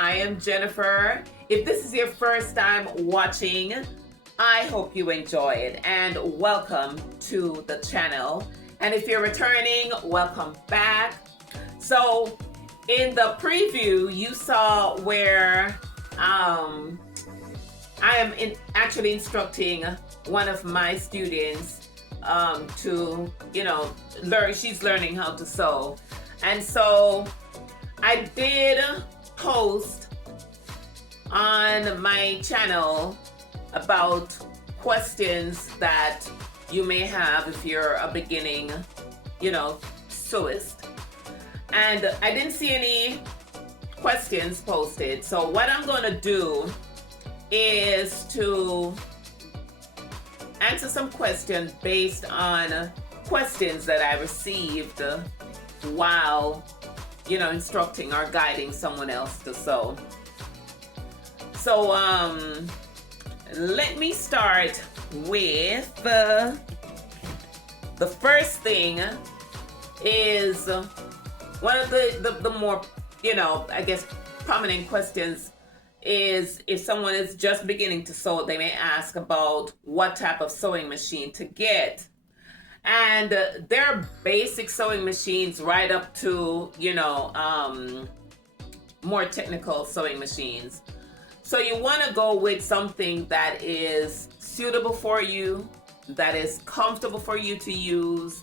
I am Jennifer. If this is your first time watching, I hope you enjoy it and welcome to the channel. And if you're returning, welcome back. So in the preview, you saw where I am actually instructing one of my students to, learn. She's learning how to sew. And so I did post on my channel about questions that you may have if you're a beginning, sewist. And I didn't see any questions posted. So what I'm going to do is to answer some questions based on questions that I received while, instructing or guiding someone else to sew. So let me start with the first thing is one of the more, I guess prominent questions is if someone is just beginning to sew, they may ask about what type of sewing machine to get. And there are basic sewing machines right up to, more technical sewing machines. So you want to go with something that is suitable for you, that is comfortable for you to use.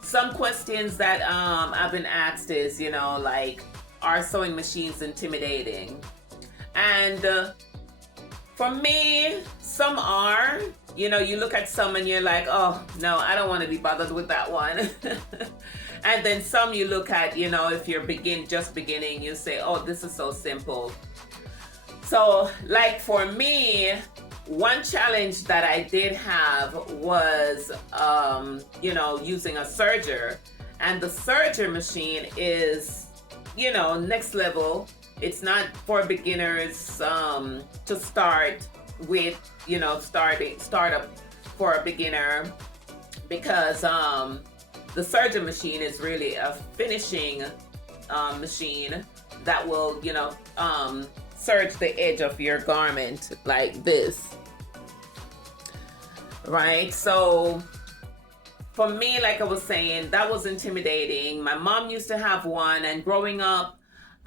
Some questions that I've been asked is, like, are sewing machines intimidating? And for me, some are. You look at some and you're like, oh, no, I don't want to be bothered with that one. And then some you look at, if you're just beginning, you say, oh, this is so simple. So, like for me, one challenge that I did have was, using a serger. And the serger machine is, next level. It's not for beginners to start with, start up for a beginner, because the serger machine is really a finishing machine that will, serge the edge of your garment like this, right? So for me, like I was saying, that was intimidating. My mom used to have one, and growing up,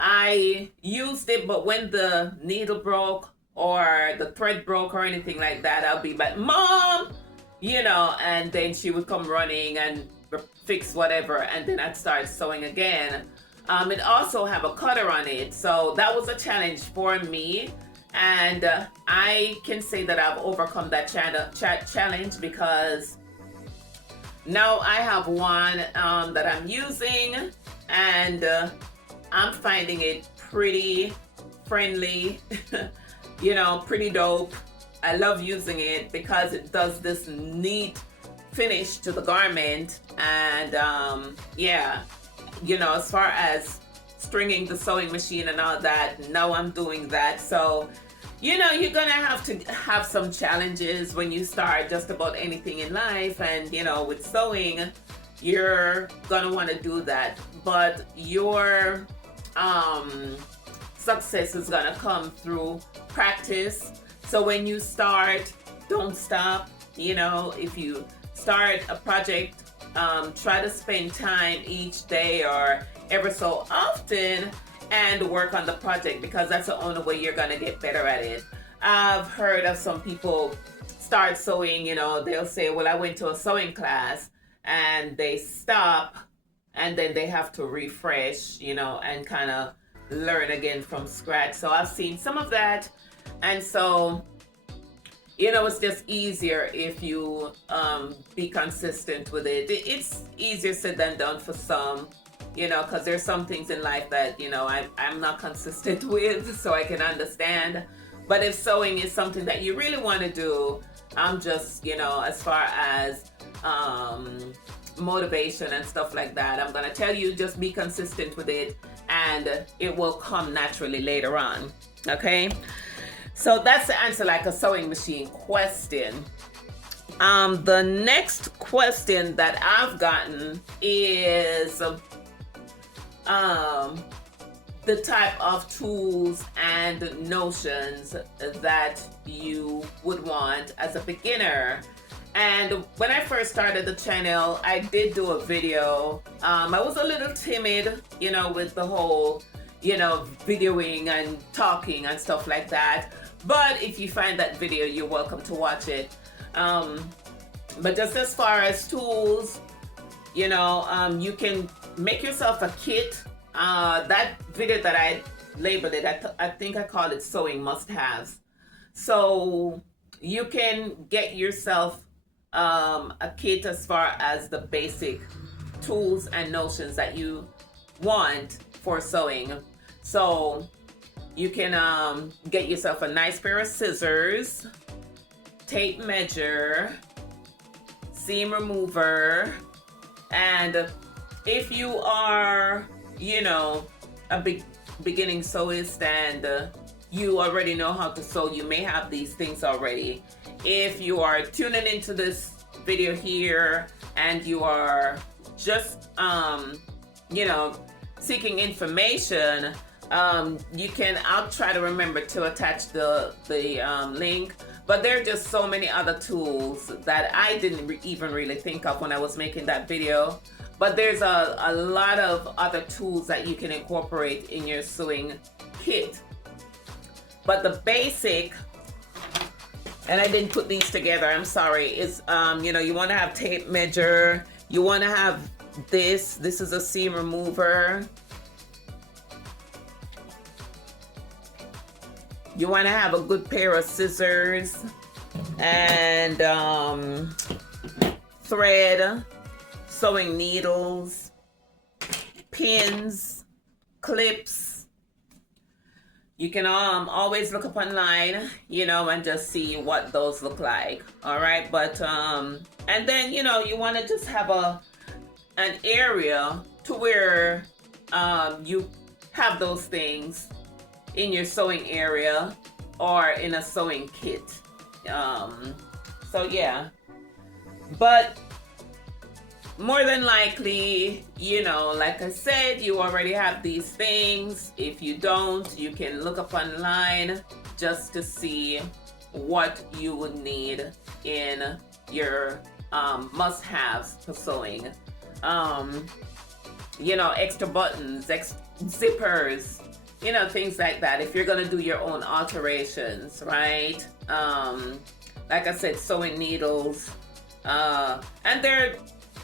I used it, but when the needle broke or the thread broke or anything like that, I'll be like, Mom, and then she would come running and fix whatever, and then I'd start sewing again. It also have a cutter on it, so that was a challenge for me, and I can say that I've overcome that challenge, because now I have one that I'm using, and I'm finding it pretty friendly, pretty dope. I love using it because it does this neat finish to the garment, and as far as stringing the sewing machine and all that, now I'm doing that. So, you're gonna have to have some challenges when you start just about anything in life, and with sewing, you're gonna want to do that. But your success is gonna come through practice. So when you start, don't stop. If you start a project, try to spend time each day or ever so often and work on the project, because that's the only way you're gonna get better at it. I've heard of some people start sewing, they'll say, well, I went to a sewing class, and they stop, and then they have to refresh, and kind of learn again from scratch. So I've seen some of that. And so, it's just easier if you be consistent with it. It's easier said than done for some, because there's some things in life that, I'm not consistent with, so I can understand. But if sewing is something that you really want to do, I'm just, as far as motivation and stuff like that, I'm going to tell you, just be consistent with it, and it will come naturally later on. Okay? So that's the answer, like a sewing machine question. The next question that I've gotten is, the type of tools and notions that you would want as a beginner. And when I first started the channel, I did do a video. I was a little timid, with the whole, videoing and talking and stuff like that. But if you find that video, you're welcome to watch it. But just as far as tools, you can make yourself a kit. That video that I labeled it, I think I called it Sewing Must-Haves. So you can get yourself a kit as far as the basic tools and notions that you want for sewing. So you can get yourself a nice pair of scissors, tape measure, seam remover, and if you are, a beginning sewist and you already know how to sew, you may have these things already. If you are tuning into this video here and you are just, seeking information, I'll try to remember to attach the link, but there are just so many other tools that I didn't even really think of when I was making that video. But there's a lot of other tools that you can incorporate in your sewing kit. But the basic, and I didn't put these together, I'm sorry, is, you want to have tape measure, you want to have this is a seam remover. You want to have a good pair of scissors and thread, sewing needles, pins, clips. You can always look up online, and just see what those look like. All right, but and then you want to just have an area to where you have those things in your sewing area or in a sewing kit. So yeah, but more than likely, like I said, you already have these things. If you don't, you can look up online just to see what you would need in your must-haves for sewing. Extra buttons, zippers, things like that. If you're gonna do your own alterations, right? Like I said, sewing needles, and there are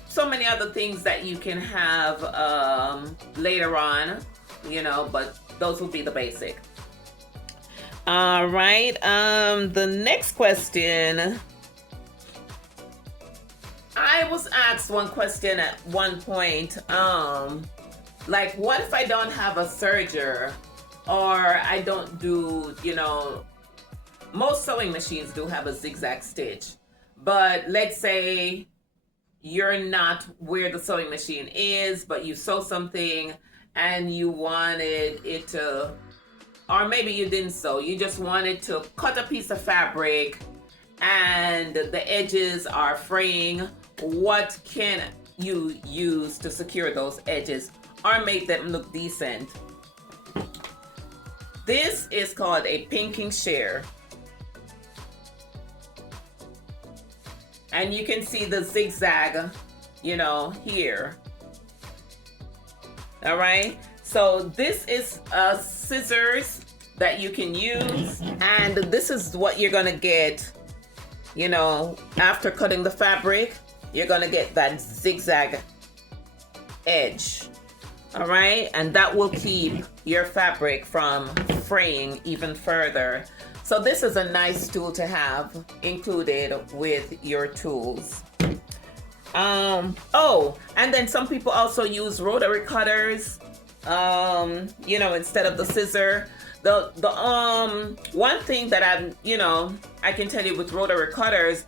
so many other things that you can have later on, but those will be the basic. All right, the next question. I was asked one question at one point, like, what if I don't have a serger, or I don't do, most sewing machines do have a zigzag stitch, but let's say you're not where the sewing machine is, but you sew something and you wanted it to, or maybe you didn't sew, you just wanted to cut a piece of fabric and the edges are fraying. What can you use to secure those edges or make them look decent? This is called a pinking shear. And you can see the zigzag, here. All right. So this is scissors that you can use. And this is what you're going to get, after cutting the fabric. You're going to get that zigzag edge. All right. And that will keep your fabric from fraying even further. So this is a nice tool to have included with your tools. And then some people also use rotary cutters, instead of the scissor. The one thing that I can tell you with rotary cutters,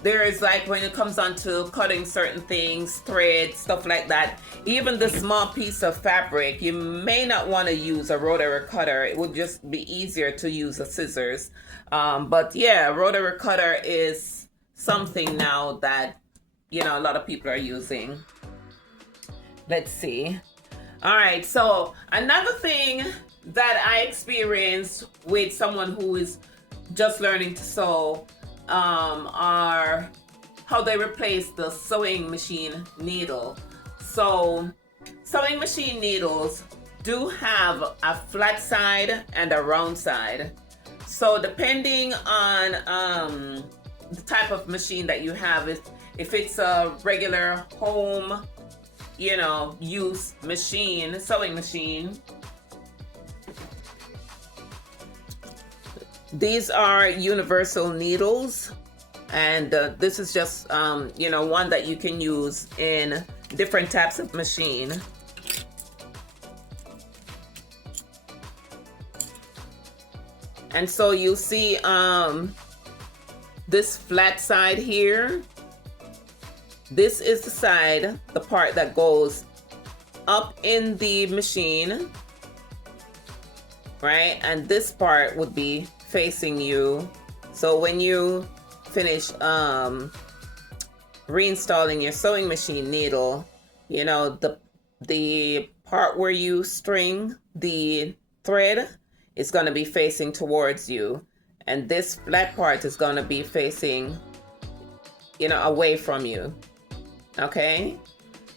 there is, like, when it comes on to cutting certain things, thread, stuff like that, even the small piece of fabric, you may not want to use a rotary cutter. It would just be easier to use a scissors. But yeah, rotary cutter is something now that, a lot of people are using. Let's see. All right, so another thing that I experienced with someone who is just learning to sew are how they replace the sewing machine needle. So sewing machine needles do have a flat side and a round side. So depending on the type of machine that you have, if it's a regular home, use machine, sewing machine, these are universal needles, and this is just one that you can use in different types of machine. And so you see this flat side here. This is the side, the part that goes up in the machine, right? And this part would be facing you. So when you finish reinstalling your sewing machine needle, the part where you string the thread is going to be facing towards you, and this flat part is going to be facing away from you. Okay,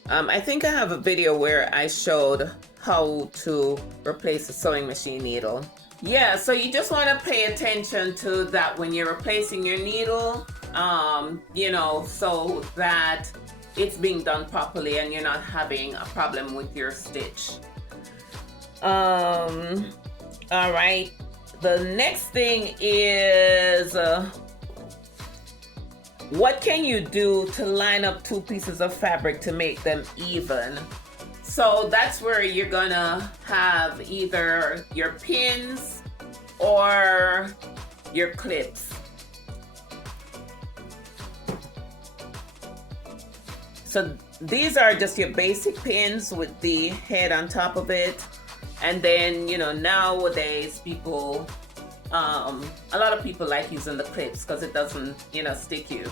I think I have a video where I showed how to replace a sewing machine needle. Yeah, so you just want to pay attention to that when you're replacing your needle, so that it's being done properly and you're not having a problem with your stitch. All right, the next thing is what can you do to line up two pieces of fabric to make them even? So that's where you're gonna have either your pins or your clips. So these are just your basic pins with the head on top of it. And then, nowadays people, a lot of people like using the clips because it doesn't, stick you.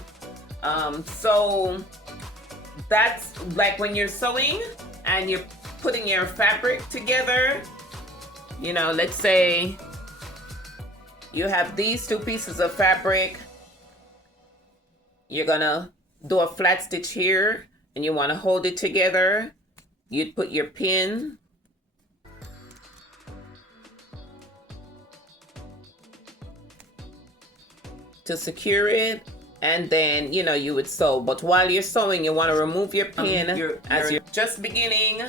So that's like when you're sewing and you're putting your fabric together, let's say you have these two pieces of fabric. You're gonna do a flat stitch here and you want to hold it together. You'd put your pin to secure it, and then you would sew. But while you're sewing, you want to remove your pin. As you're just beginning,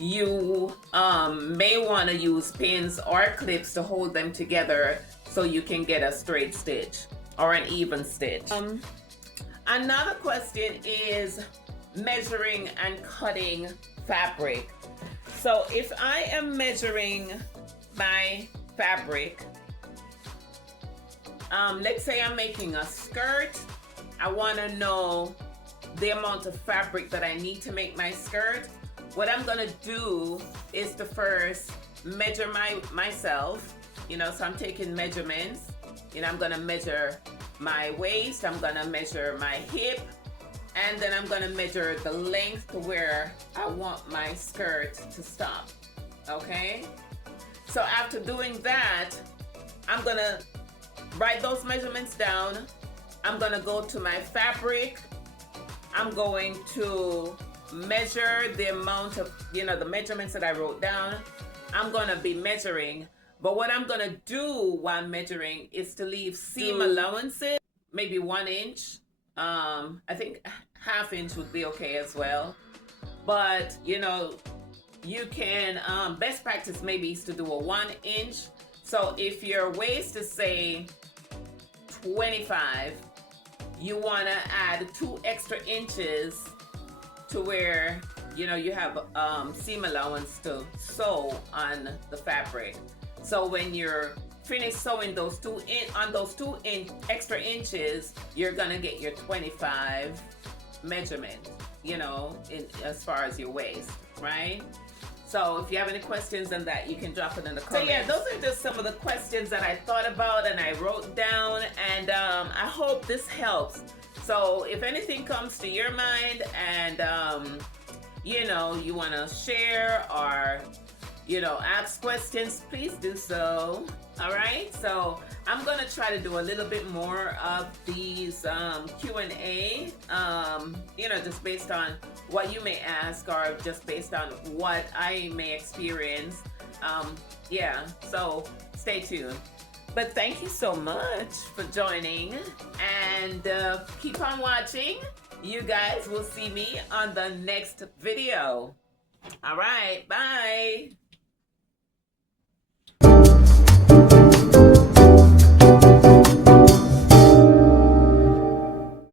you may want to use pins or clips to hold them together so you can get a straight stitch or an even stitch. Another question is measuring and cutting fabric. So if I am measuring my fabric, let's say I'm making a skirt. I want to know the amount of fabric that I need to make my skirt. What I'm gonna do is to first measure myself. So I'm taking measurements. I'm gonna measure my waist. I'm gonna measure my hip, and then I'm gonna measure the length to where I want my skirt to stop. Okay. So after doing that, I'm gonna write those measurements down. I'm gonna go to my fabric. I'm going to measure the amount of, the measurements that I wrote down. I'm gonna be measuring, but what I'm gonna do while measuring is to leave seam allowances, maybe 1 inch. I think ½ inch would be okay as well. But you can, best practice maybe is to do a 1 inch. So if your waist is say 25, you want to add 2 extra inches to where you have seam allowance to sew on the fabric. So when you're finished sewing those 2 extra inches, you're gonna get your 25 measurement, as far as your waist, right? So if you have any questions on that, you can drop it in the comments. So yeah, those are just some of the questions that I thought about and I wrote down, and I hope this helps. So if anything comes to your mind and you want to share or ask questions, please do so. All right, so I'm gonna try to do a little bit more of these Q&A, just based on what you may ask or just based on what I may experience. Yeah, so stay tuned. But thank you so much for joining, and keep on watching. You guys will see me on the next video. All right, bye.